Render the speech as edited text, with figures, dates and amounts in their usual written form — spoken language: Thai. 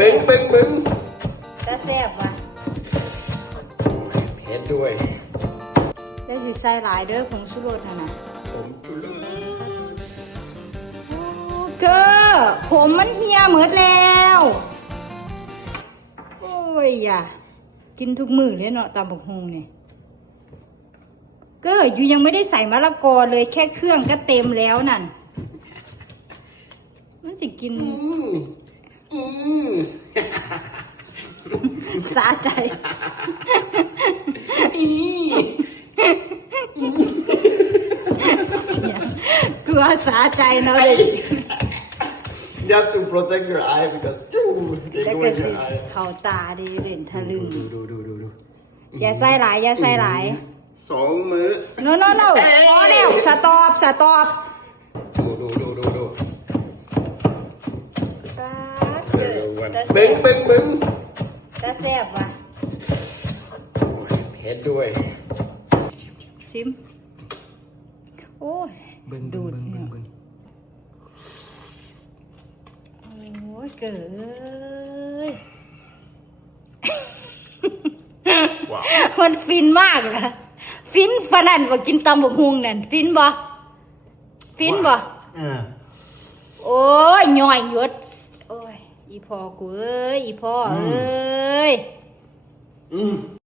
บึ้งจะแซ่บว่ะเผ็ดด้วยได้สิใส่หลายเด้อผงชูรสนะผมชูรสเก้อผมมันเหี่ยหมดแล้วโอ้ยอย่ากินทุกมื้อเลยเนาะตำบักหุ่งเนี่ยเก้ออยู่ยังไม่ได้ใส่มะละกอเลยแค่เครื่องก็เต็มแล้วนั่นมันจะกินสาใจเสียงกลัวสาใจเนาะเลย You have to protect your eye because they แล้ว go ก็ in สิ your eye เข้าตาดีเด่นทะลึ่ง ดูอย่าใส่หลายอย่าใส่หลาย 2 มื้อ no พอแล้วสต็อปดูบึ้งงจะแซ่บว่ะ เผ็ดด้วยซิมโอ้ยดูดเนี่ยโอ้ยเก๋ยมันฟินมากเลยฟินปะนั่นว่ากินตำบักหุ่งนั่นฟินบ่โอ้ยย่อยหยดโอ้ยอีพ่อกูเอ้ยอีพ่อเอ้ย